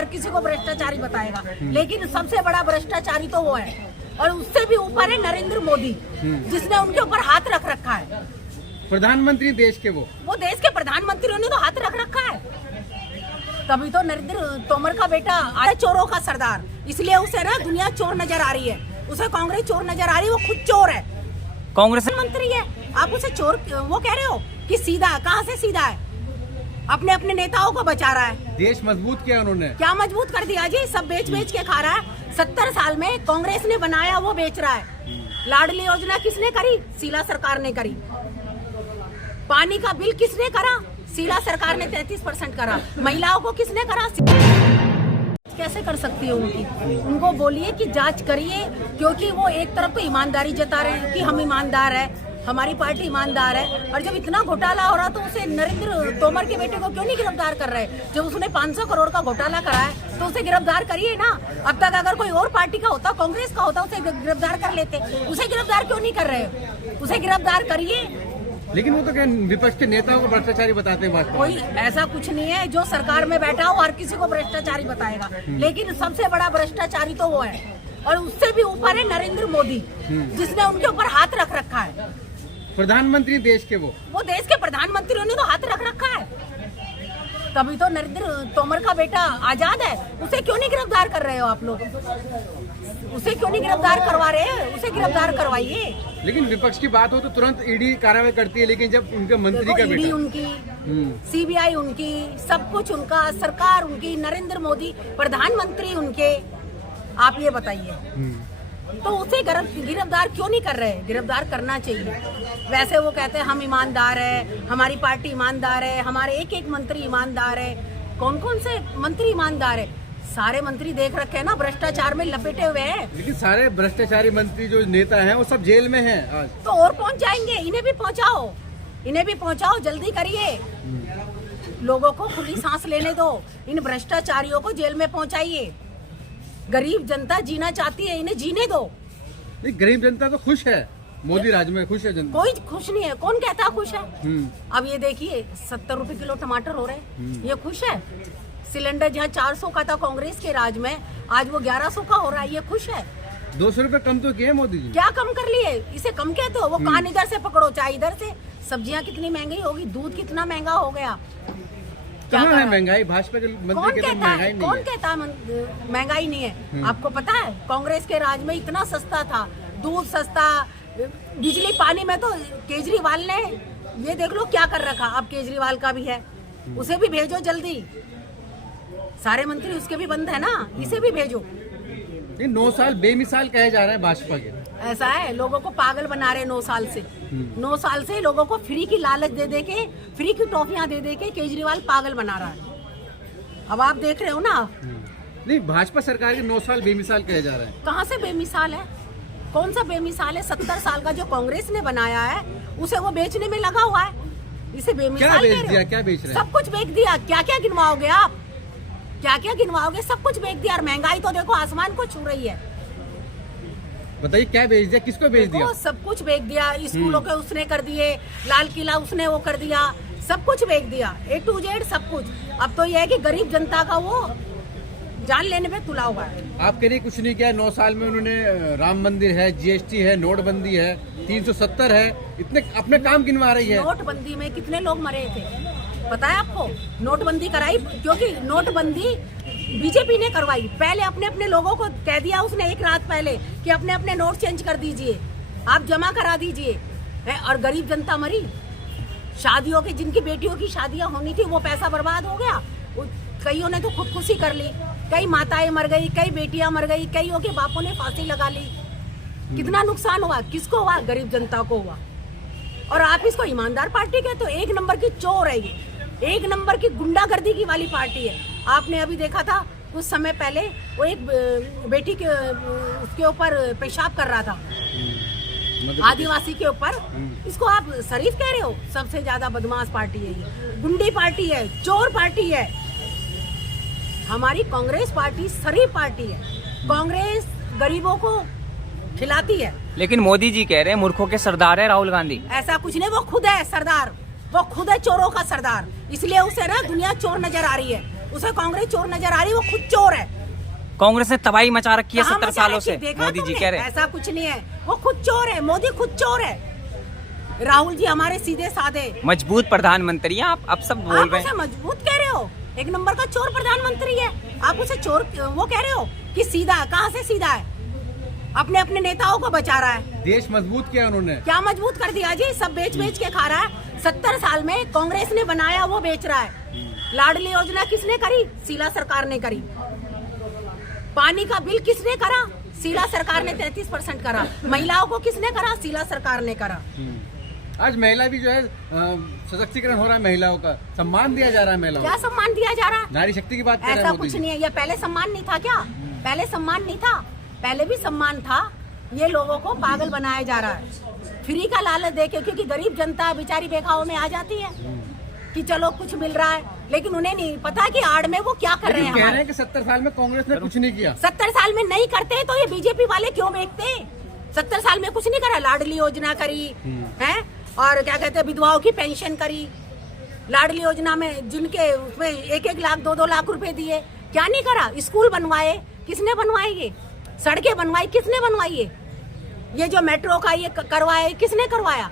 हर किसी को भ्रष्टाचारी बताएगा, लेकिन सबसे बड़ा भ्रष्टाचारी तो वो है, और उससे भी ऊपर है नरेंद्र मोदी, जिसने उनके ऊपर हाथ रख रखा है। प्रधानमंत्री देश के वो देश के प्रधानमंत्रियों ने तो हाथ रख रखा है। तभी तो नरेंद्र तोमर का बेटा आया चोरों का सरदार, इसलिए उसे ना दुनिया चोर नजर आ रही है, उसे कांग्रेस चोर नजर आ रही है। वो खुद चोर है, कांग्रेस मंत्री है, आप उसे चोर वो कह रहे हो कि सीधा? कहाँ से सीधा है? अपने अपने नेताओं को बचा रहा है। देश मजबूत किया उन्होंने, क्या मजबूत कर दिया जी? सब बेच बेच के खा रहा है। 70 साल में कांग्रेस ने बनाया वो बेच रहा है। लाडली योजना किसने करी? शीला सरकार ने करी। पानी का बिल किसने करा? शीला सरकार ने 33% करा। महिलाओं को किसने करा? कैसे कर सकती है उनको बोलिए कि जांच करिए, क्योंकि वो एक तरफ तो ईमानदारी जता रहे हैं कि हम ईमानदार है, हमारी पार्टी ईमानदार है, और जब इतना घोटाला हो रहा तो उसे नरेंद्र तोमर के बेटे को क्यों नहीं गिरफ्तार कर रहे? जब उसने 500 करोड़ का घोटाला करा है तो उसे गिरफ्तार करिए ना। अब तक अगर कोई और पार्टी का होता, कांग्रेस का होता, उसे गिरफ्तार कर लेते। उसे गिरफ्तार क्यों नहीं कर रहे? उसे गिरफ्तार करिए। लेकिन वो तो क्या विपक्ष के नेताओं को भ्रष्टाचारी बताते हैं भाजपा? कोई ऐसा कुछ नहीं है, जो सरकार में बैठा हो हर किसी को भ्रष्टाचारी बताएगा, लेकिन सबसे बड़ा भ्रष्टाचारी तो वो है, और उससे भी ऊपर है नरेंद्र मोदी, जिसने उनके ऊपर हाथ रख रखा है। प्रधानमंत्री देश के वो देश के प्रधानमंत्रियों ने तो हाथ रख रखा है। तभी तो नरेंद्र तोमर का बेटा आजाद है, उसे क्यों नहीं गिरफ्तार कर रहे हो आप लोग? उसे क्यों नहीं गिरफ्तार करवा रहे? उसे गिरफ्तार करवाइए। लेकिन विपक्ष की बात हो तो तुरंत ईडी कार्रवाई करती है, लेकिन जब उनके मंत्री का ईडी उनकी, सीबीआई उनकी, सब कुछ उनका, सरकार उनकी, नरेंद्र मोदी प्रधानमंत्री उनके, आप ये बताइए तो उसे गिरफ्तार क्यों नहीं कर रहे? गिरफ्तार करना चाहिए। वैसे वो कहते हैं हम ईमानदार है, हमारी पार्टी ईमानदार है, हमारे एक एक मंत्री ईमानदार है। कौन कौन से मंत्री ईमानदार है? सारे मंत्री देख रखे हैं ना, भ्रष्टाचार में लपेटे हुए हैं। लेकिन सारे भ्रष्टाचारी मंत्री जो नेता हैं वो सब जेल में हैं आज। तो और पहुंच जाएंगे, इन्हें भी पहुंचाओ, इन्हें भी पहुंचाओ, जल्दी करिए। लोगों को खुली सांस लेने दो, इन भ्रष्टाचारियों को जेल में पहुंचाइए। गरीब जनता जीना चाहती है, इन्हें जीने दो। नहीं, गरीब जनता तो खुश है, मोदी राज में खुश है जनता। कोई खुश नहीं है, कौन कहता खुश है? अब ये देखिए 70 रुपए किलो टमाटर हो रहे हैं, ये खुश है? सिलेंडर जहाँ 400 का था कांग्रेस के राज में, आज वो 1100 का हो रहा है, ये खुश है? 200 रुपए कम तो किए मोदी जी। क्या कम कर लिए? इसे कम कहते हो? वो कान इधर से पकड़ो चाहे इधर से। सब्जियां कितनी महंगी होगी, दूध कितना महंगा हो गया। कहाँ है महंगाई? भाजपा के मंत्री कहते हैं महंगाई नहीं है। कौन कहता है महंगाई नहीं है? आपको पता है कांग्रेस के राज में इतना सस्ता था, दूध सस्ता, बिजली पानी में तो केजरीवाल ने ये देख लो क्या कर रखा। अब केजरीवाल का भी है, उसे भी भेजो जल्दी। सारे मंत्री उसके भी बंद है ना, इसे भी भेजो। 9 साल बेमिसाल कहे जा रहे हैं भाजपा के। ऐसा है, लोगों को पागल बना रहे 9 साल से। 9 साल से लोगों को फ्री की लालच दे दे के, फ्री की टॉफियां दे दे के केजरीवाल पागल बना रहा है। अब आप देख रहे हो ना। नहीं, भाजपा सरकार के 9 साल बेमिसाल कहे जा रहे हैं। कहाँ से बेमिसाल है? कौन सा बेमिसाल है? 70 साल का जो कांग्रेस ने बनाया है उसे वो बेचने में लगा हुआ है। इसे बेमिसाल क्या बेच दिया? क्या बेच रहे हैं? सब कुछ बेच दिया। क्या क्या गिनवाओगे आप? क्या क्या गिनवाओगे? सब कुछ बेच दिया। और महंगाई तो देखो आसमान को छू रही है। बताइए क्या बेच दिया, किसको बेच दिया? सब कुछ बेच दिया। स्कूलों के उसने कर दिए, लाल किला उसने वो कर दिया, सब कुछ बेच दिया, A to Z सब कुछ। अब तो यह है कि गरीब जनता का वो जान लेने पे तुला हुआ है। आपके लिए कुछ नहीं किया 9 साल में उन्होंने। राम मंदिर है, GST है, नोटबंदी है, 370 है, इतने अपने काम गिनवा रही है। नोटबंदी में कितने लोग मरे थे पता है आपको? नोटबंदी कराई क्योंकि नोटबंदी बीजेपी ने करवाई। पहले अपने अपने लोगों को कह दिया उसने एक रात पहले कि अपने अपने नोट चेंज कर दीजिए, आप जमा करा दीजिए, और गरीब जनता मरी। शादियों की, जिनकी बेटियों की शादियां होनी थी, वो पैसा बर्बाद हो गया। कईयों ने तो खुदकुशी कर ली, कई माताएं मर गई, कई बेटियां मर गई, कईयों के बापों ने फांसी लगा ली। कितना नुकसान हुआ? किसको हुआ? गरीब जनता को हुआ। और आप इसको ईमानदार पार्टी कहते हो? 1 नंबर की चोर है ये, 1 नंबर की गुंडागर्दी की वाली पार्टी है। आपने अभी देखा था कुछ समय पहले, वो एक बेटी के उसके ऊपर पेशाब कर रहा था, आदिवासी के ऊपर। इसको आप शरीफ कह रहे हो? सबसे ज्यादा बदमाश पार्टी है ये, गुंडी पार्टी है, चोर पार्टी है। हमारी कांग्रेस पार्टी शरीफ पार्टी है। कांग्रेस गरीबों को खिलाती है। लेकिन मोदी जी कह रहे हैं मूर्खों के सरदार है राहुल गांधी। ऐसा कुछ नहीं, वो खुद है सरदार, वो खुद है चोरों का सरदार, इसलिए उसे ना दुनिया चोर नजर आ रही है। उसे कांग्रेस चोर नजर आ रही है, वो खुद चोर है। कांग्रेस ने तबाही मचा रखी है कहाँ 70 मचा सालों रखी? से, देखा मोदी जी तुमने? कह रहे हैं। ऐसा कुछ नहीं है, वो खुद चोर है, मोदी खुद चोर है। राहुल जी हमारे सीधे साधे, मजबूत प्रधानमंत्री हैं आप, अब सब बोल आप रहे उसे हैं। मजबूत कह रहे हो, एक नंबर का चोर प्रधानमंत्री है, आप उसे चोर वो कह रहे हो कि सीधा है। कहाँ से सीधा है? अपने अपने नेताओं को बचा रहा है। देश मजबूत किया उन्होंने। क्या मजबूत कर दिया जी? सब बेच बेच के खा रहा है। 70 साल में कांग्रेस ने बनाया, वो बेच रहा है। लाडली योजना किसने करी? शीला सरकार ने करी। पानी का बिल किसने करा? शीला सरकार ने 33% करा। महिलाओं को किसने करा? शीला सरकार ने करा। आज महिला भी जो है सशक्तिकरण हो रहा है, महिलाओं का सम्मान दिया जा रहा है महिलाओं क्या को। सम्मान दिया जा रहा है? नारी शक्ति की बात कर रहे ऐसा हैं मोदी कुछ जी। नहीं है। ये पहले सम्मान नहीं था क्या? पहले सम्मान नहीं था, पहले भी सम्मान था। ये लोगों को पागल बनाया जा रहा है फ्री का लालच देके, क्योंकि गरीब जनता बेचारी बेखाओं में आ जाती है कि चलो कुछ मिल रहा है, लेकिन उन्हें नहीं पता कि आड़ में वो क्या कर रहे हैं। कह रहे हमारे हैं कि 70 साल में कांग्रेस ने कुछ नहीं किया। 70 साल में नहीं करते तो ये बीजेपी वाले क्यों बेचते? 70 साल में कुछ नहीं करा। लाडली योजना करी है, और क्या कहते हैं, विधवाओं की पेंशन करी। लाडली योजना में जिनके उसमें 1-1 लाख 2-2 लाख रुपए दिए, क्या नहीं करा? स्कूल बनवाए, किसने बनवाए? ये सड़कें बनवाई, किसने बनवाई? ये जो मेट्रो का ये करवाए, किसने करवाया?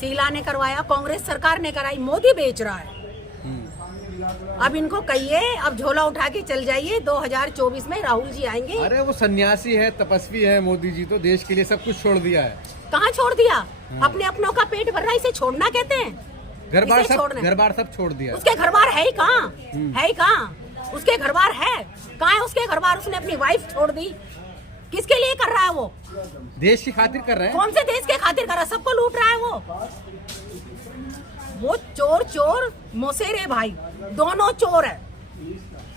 शीला ने करवाया, कांग्रेस सरकार ने कराई। मोदी बेच रहा है। अब इनको कहिए, अब झोला उठा के चल जाइए। 2024 में राहुल जी आएंगे। अरे वो सन्यासी है, तपस्वी है मोदी जी, तो देश के लिए सब कुछ छोड़ दिया है। कहाँ छोड़ दिया? अपने अपनों का पेट भर रहा है, इसे छोड़ना कहते हैं? घर बार इसे छोड़ना है। घर बार सब छोड़ दिया। उसके घर बार है ही कहाँ? है ही कहाँ? उसके घर बार है कहाँ? है उसके घर बार? उसने अपनी वाइफ छोड़ दी। किसके लिए कर रहा है वो? देश की खातिर कर रहे हैं। कौन से देश के खातिर कर रहा है? सबको लूट रहा है वो चोर चोर मोसेरे भाई, दोनों चोर है।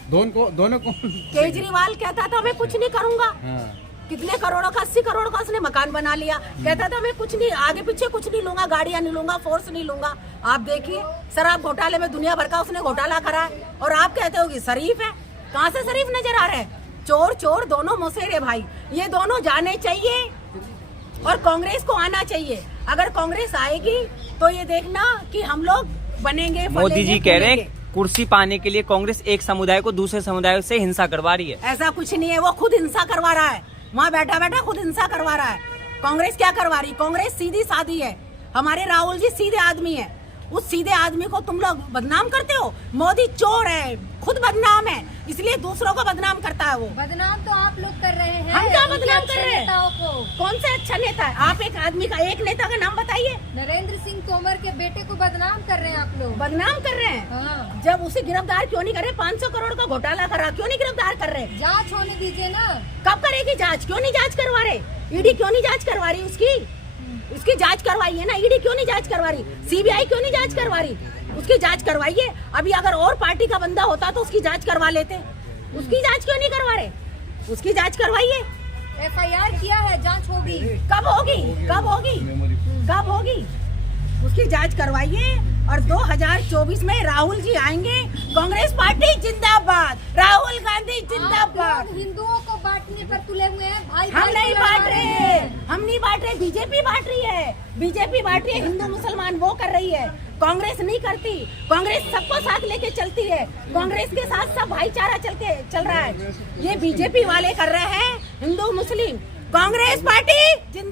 दोनों को केजरीवाल कहता था मैं कुछ नहीं करूंगा, हाँ। कितने करोड़ों का, 80 करोड़ का उसने मकान बना लिया। कहता था मैं कुछ नहीं, आगे पीछे कुछ नहीं लूंगा, गाड़ियां नहीं लूंगा, फोर्स नहीं लूंगा। आप देखिए, शराब घोटाले में दुनिया भर का उसने घोटाला करा है, और आप कहते हो कि शरीफ है। कहाँ से शरीफ नजर आ रहे हैं? चोर चोर दोनों मोसेरे भाई, ये दोनों जाने चाहिए और कांग्रेस को आना चाहिए। अगर कांग्रेस आएगी तो ये देखना कि हम लोग बनेंगे, मोदी जी फलेंगे, कह रहे फूलेंगे। हैं कुर्सी पाने के लिए कांग्रेस एक समुदाय को दूसरे समुदाय से हिंसा करवा रही है। ऐसा कुछ नहीं है, वो खुद हिंसा करवा रहा है। वहाँ बैठा बैठा खुद हिंसा करवा रहा है। कांग्रेस क्या करवा रही? कांग्रेस सीधी सादी है। हमारे राहुल जी सीधे आदमी है। उस सीधे आदमी को तुम लोग बदनाम करते हो। मोदी चोर है, खुद बदनाम है, इसलिए दूसरों को बदनाम करता है वो। बदनाम तो आप लोग कर रहे हैं। हम क्या उनके बदनाम अच्छे कर रहे हैं? नेताओं को। कौन से अच्छा नेता है? आप एक आदमी का, एक नेता का नाम बताइए। नरेंद्र सिंह तोमर के बेटे को बदनाम कर रहे हैं आप लोग। बदनाम कर रहे हैं। हाँ। जब उसे गिरफ्तार क्यों नहीं कर रहे? 500 करोड़ का घोटाला करा, क्यों नहीं गिरफ्तार कर रहे? जांच होने दीजिए ना। कब करेगी जांच? क्यों नहीं जांच करवा रहे? ईडी क्यों नहीं जांच करवा रही उसकी जांच करवाइए ना। ईडी क्यों नहीं जांच करवा रही? सीबीआई क्यों नहीं जांच करवा रही? उसकी जांच करवाइए। अभी अगर और पार्टी का बंदा होता तो उसकी जांच करवा लेते। उसकी जांच क्यों नहीं करवा रहे? उसकी जांच करवाइए। FIR किया है, जांच होगी। कब होगी? कब होगी? कब होगी? उसकी जांच करवाइए। और 2024 में राहुल जी आएंगे। कांग्रेस पार्टी जिंदाबाद, राहुल गांधी आप जिंदाबाद। लोग हिंदुओं को बांटने पर तुले हुए हैं। भाई हम भाई नहीं को बांट लड़ा रहे हैं, हम नहीं बांट रहे, बीजेपी बांट रही है। बीजेपी बांट रही है, हिंदू मुसलमान वो कर रही है। कांग्रेस नहीं करती। कांग्रेस सबको साथ लेके चलती है। कांग्रेस के साथ सब भाईचारा चल रहा है। ये बीजेपी वाले कर रहे हैं, हिंदू मुस्लिम। कांग्रेस पार्टी जिंदाबाद।